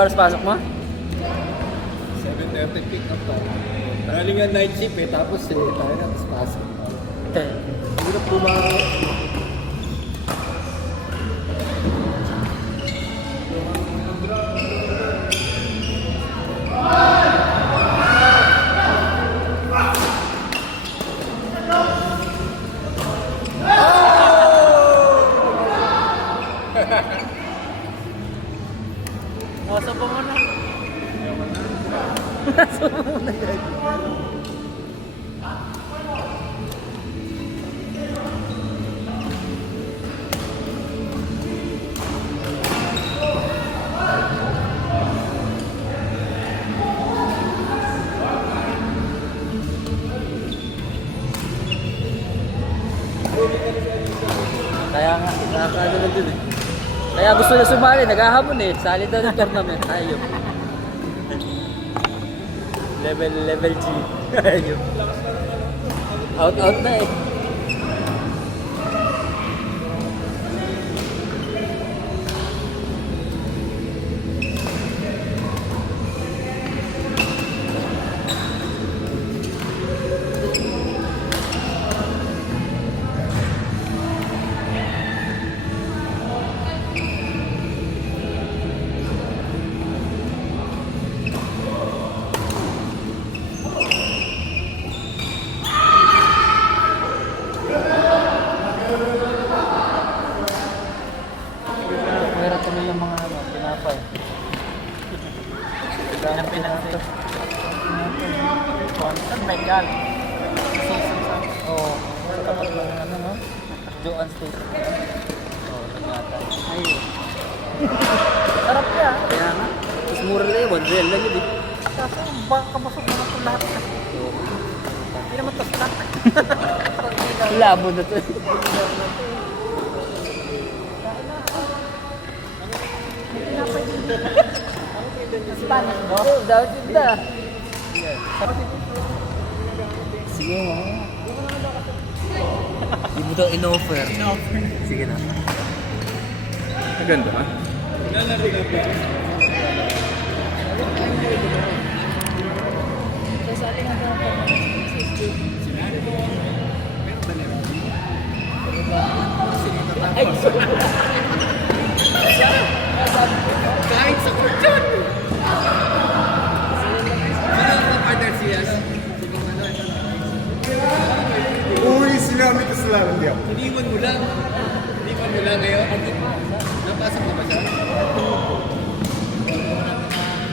oras pasok mo? 7:30 pick up tayo. Galing nga night shift eh, tapos tayo na, tapos pasok. Hirap bumawi. Nasa pa mo na. Nasa pa mo na. Kaya nga, nakakaano na dun eh. Kaya gusto niya sumali, naghahamon eh. Sali daw ng tournament. Ayun. Level G. Ayun. Out na eh. Meron tuloy yung mga pinapay. Kaya pinapay. Saan ba yan? Oo. Sa tapat lang ano no? Joan Station. Oo, naglatay. Ayun. Sarap yan. Kaya nga. Mas mura lang yun. 1 real lang yun eh. Kaso baka kabasok mo na ito lahat. Hindi naman ito snack. Labo na ito. Spanish mo? Oo, dapat yun na. Sige mo. Hindi mo daw in-offer. Sige na. Maganda ha? Ay, Kahit sa kurtyan! Sino ang partner siya? Uy, sinami ko sila. Iniwan mo lang. Iniwan mo lang ngayon. Napasok mo ba siya?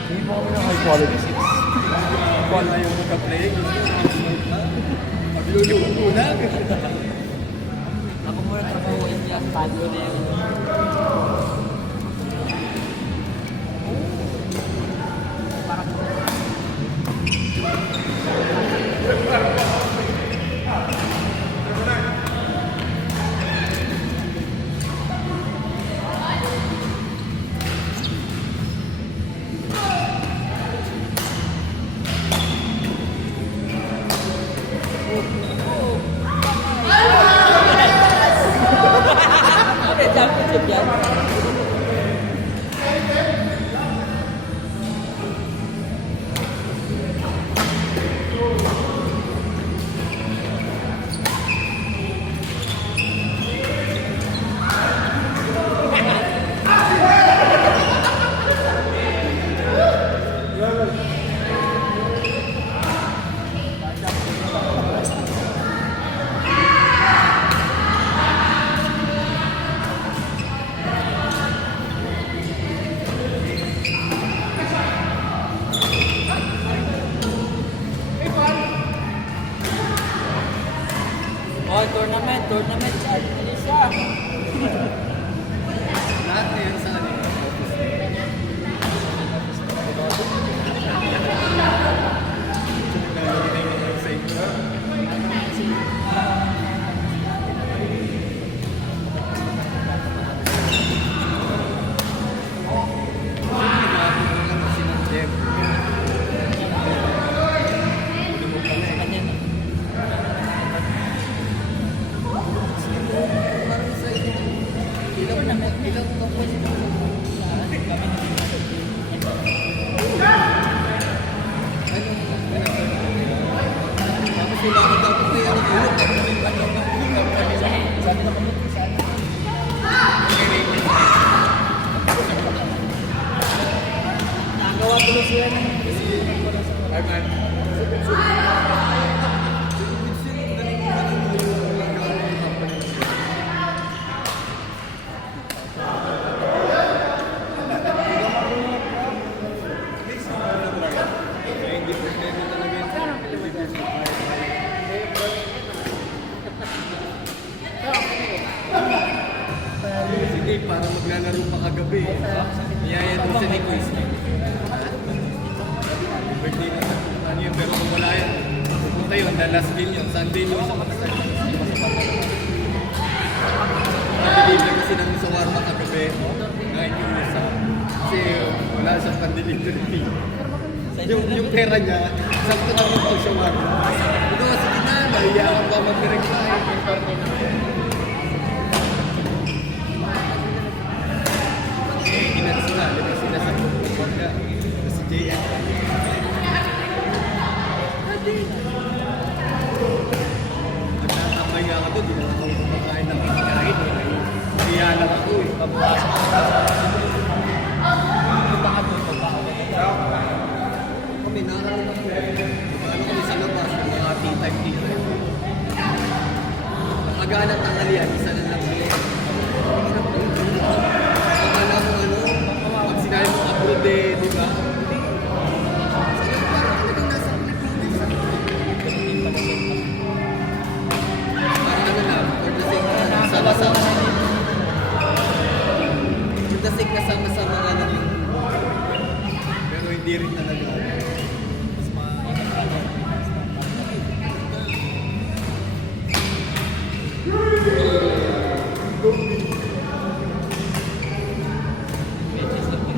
Hindi mo kami ng high quality. Wala yung magka-play. Magluluto mo lang. ako muna trabahuin niya. Pagod na yun. Sabi Nagkakagulo siya ng Arman. Hindi problema talaga si Dave para maglalaro pa kagabi. Niyaya doon sa ni Quiz. Birthday na ano yun, pero kung wala yan, pupunta yun, the last game yun, Sunday mo siya mag-start. Nag-deliver kasi ng shawarma kagabi, kahit yung isa. Kasi wala siyang pan-delivery. Yung pera niya, sakto lang yung pag-shawarma. Ito kasi kinala, iyakan pa mag-reply. Inat sila, di ba sila sa pagkakas si JM. Nagtatambay nga ako doon, di naman ako kumakain ng pagkain. Kaya lang ako eh. Kami nakakalaman ko eh. Paano kami sa labas, mga tea-time. Nakagana tanghalian, isa na lang ulit. Akala mo ano, pag sinabi mo abroad eh, di ba? For the sake kasama-sama nga lang yung pero hindi rin talaga.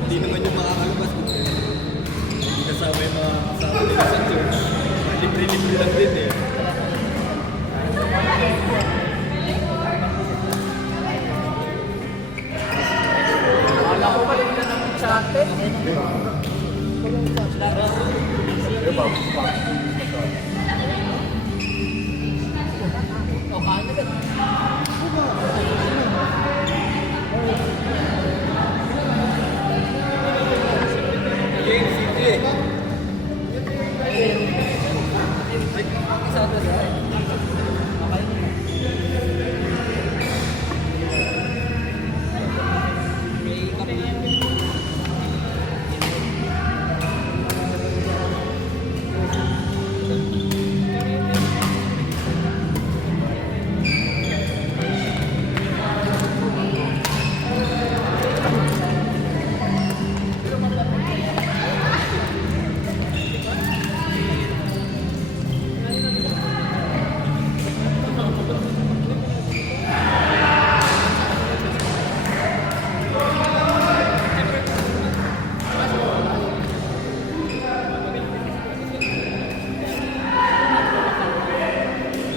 Hindi naman yung makakalabas kung hindi kasama yung mga kasama nila sa church. Libre-libre lang din eh. Wala ko pa rin na naman sa atin. O, kain na din. Game City. Isa doon. May kape.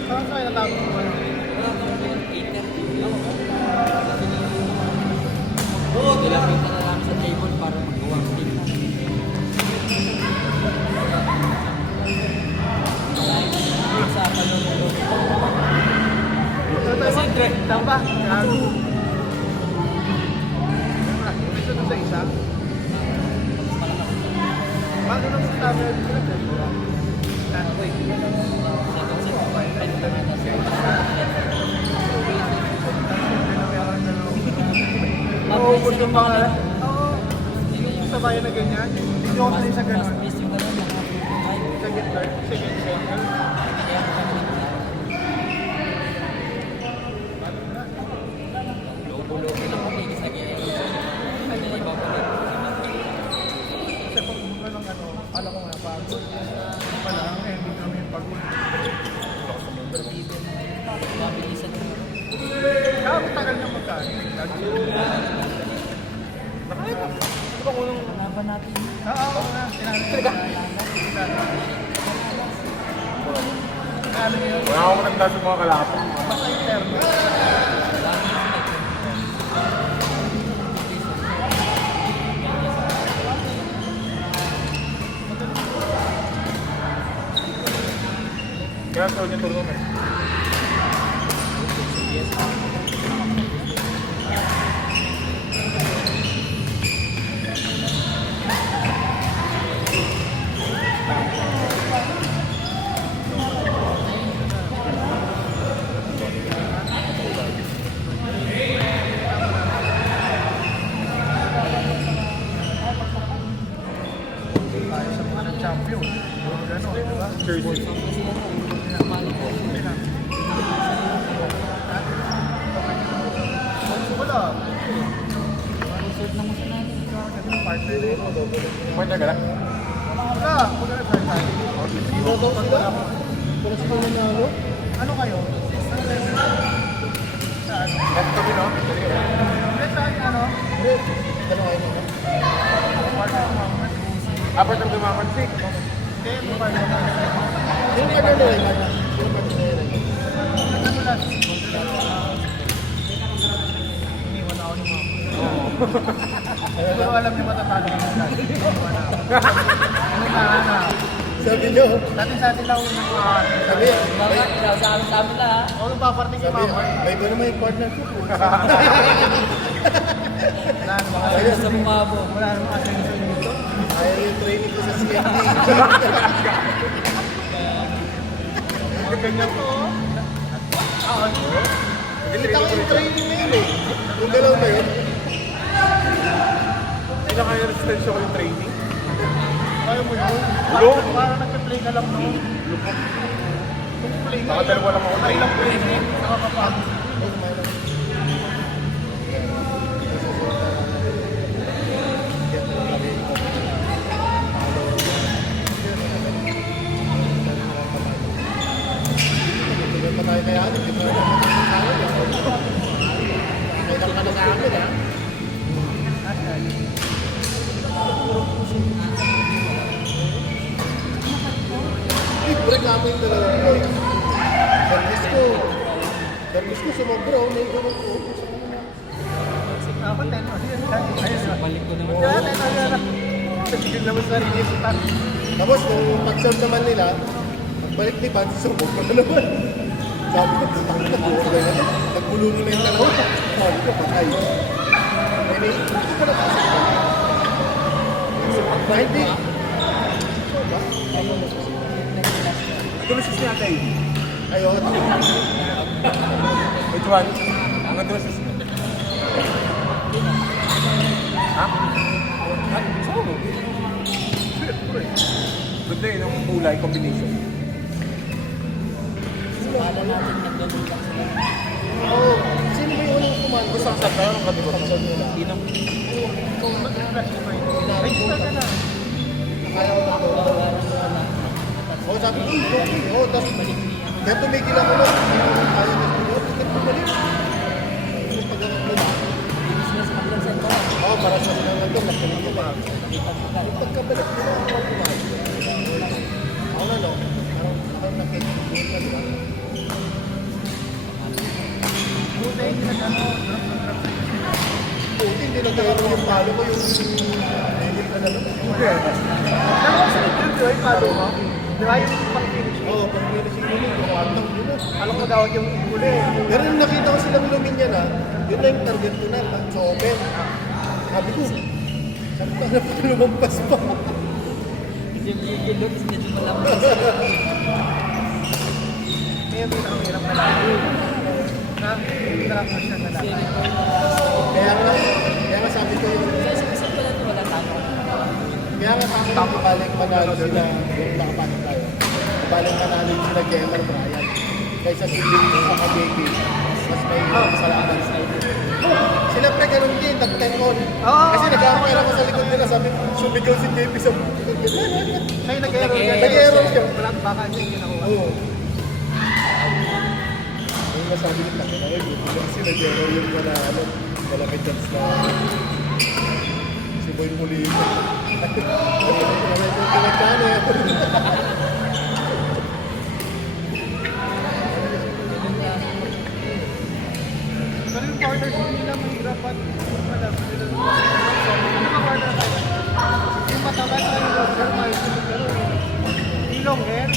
Saan kayo natapos mo? Oo, tilapit na lang sa table para magawa ng team. Sa kalululo. Kasi direct lang ba? Gago. Gusto doon sa isa? Paano nang sa tabi? Maubos yung mga... Oo. Sa bayan na ganyan. Hindi ko kasi sa ganun. Sa guitar. Second single. Kasi pag buka ng ano, alam ko nga pagod. Pala, hindi kami pagod. Kaya tagal na magkain. Nakaya ka. Ito ba unang Laban natin. oo na. Talaga? Ano yun? Wala akong nagdaan sa mga kalapang. Basta yung termo. Kaya sa niya tulungan eh. champion. Gano'n, di ba? Jersey. Wala. Partner ka na? Wala. Wala na tayo. Sino daw sila? Para sila nanalo? Ano kayo? Saan? Left kami, no? Saan, ano? Ano kayo nito? Apat ang dumamantik. Sino ka na Raymond? Sino ka na Raymond? Iniwan ako ni Mama. Pero alam niyo matatalo ko na. Ano na? Sabi nyo, Sa atin lang yung sabi, Sa amin na ha. ako yung paparting kay sabi, Mama. may ba naman yung partner ko? Wala naman kasi. Ayaw sa mukha mo. Wala naman kasi dito. Ayaw yung training ko sa CMD. Ganyan ko. Kita ko yung training na yun eh. Yung galaw na yun. Pinaka-resistensya ko yung training. Ayaw mo yun. Parang nagpe-play ka lang no. Kung play ka. Baka dalawa lang ako. Play lang play. Nakakapagod. Tuloy pa tayo kaya. Hindi pa tayo kailang ka na sa akin ha. Break namin yung dalawang point. Service ko sumobra. May gano'n ko. Ako, 10 o. Ayos na. Balik ko naman. Kaya, 10 o yan. Sige naman sa sarili ko. Tapos nung pag-serve naman nila, pagbalik ni Pans, sumobra na naman. Sabi ko, putang na po. Nagbulungan na yung dalawa. Sabi ko, patay. Hindi ko na kasi. Hindi. Gumasis natin. Ayun. Which one? Ang gumasis mo. Ha? Solo. Ganda yun ang kulay combination. Wala natin nagdadulak sila. Oh, sino ba yung unang kumanda? Gusto ang sarap tayo ng katigot. Inong Kung mag-refresh mo yun. Register ka na. Ayaw na ako. Oh, sabi ko, okay. Oh, tapos kaya tumigil ako na. Ayaw na ako. Bakit bumalik? Yung pag-anak mo. business mag-consent ko. Oh, para sa mga nandun, nakinig ko ba? Yung pagkabalik mo, ako kumain. Ako na, no? Parang nakinig ko, di ba? Buti, hindi nag-ano. Buti, hindi nagkaroon yung palo ko, yung nagil ka na lang. Dalawa sa interview ay palo mo. Di ba yung pang-finish? Oo, pag finishing mo yun, kumatang yun na. Alam ko daw yung huli. Pero nung nakita ko silang luminya na, yun na yung target ko na, so open. Sabi ko, sabi ko, ano pa lumampas pa? Yung gigilog, medyo malamang. Kaya pinakahirap na lang. Na, pinaka-push na lang. Kaya nga sabi ko, Isa pala ito, wala talo. kaya nga sabi ko, balik manalo sila, yung nakapasok tayo. Balik manalo yung sila Jenner Bryan. Kaysa si Lee sa KJP, mas may kasalanan sa sila pre, ganun din, nag-10 on. Kasi nag-aapera ko sa likod nila, sabi ko, sumigaw si JP sa Siya yung nag-error niya. Nag-error siya. Walang baka niya yung ginawa. Oo. Yung masabi ni Taki na yun, kasi nag-error yung malapit chance na si Boy Molina. Pinagkano eh. Pero yung corners, hindi lang mahirap at wala. Yung corner, yung mataba sa yung longer, yung long hair,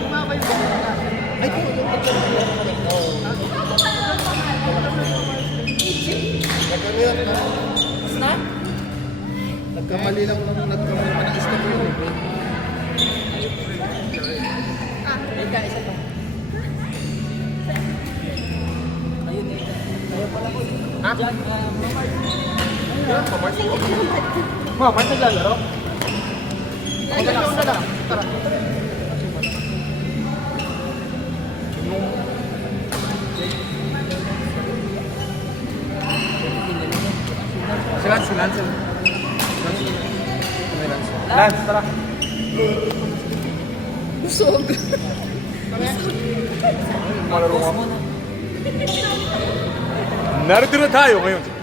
kumaba yung baka na. Ay, kung yung nagkano yan, Basta? nagkamali lang nagkamali pa ng stop yun eh. Ika, isa to. Ayun, Ika. Ayaw pala ko. Ha? Diyan, Mamart naglalaro? Ikaw na lang. Tara. Si Lance, si Lance. Lance, tara. Busog. Malaro Boss ka. mo na. Narito na tayo ngayon.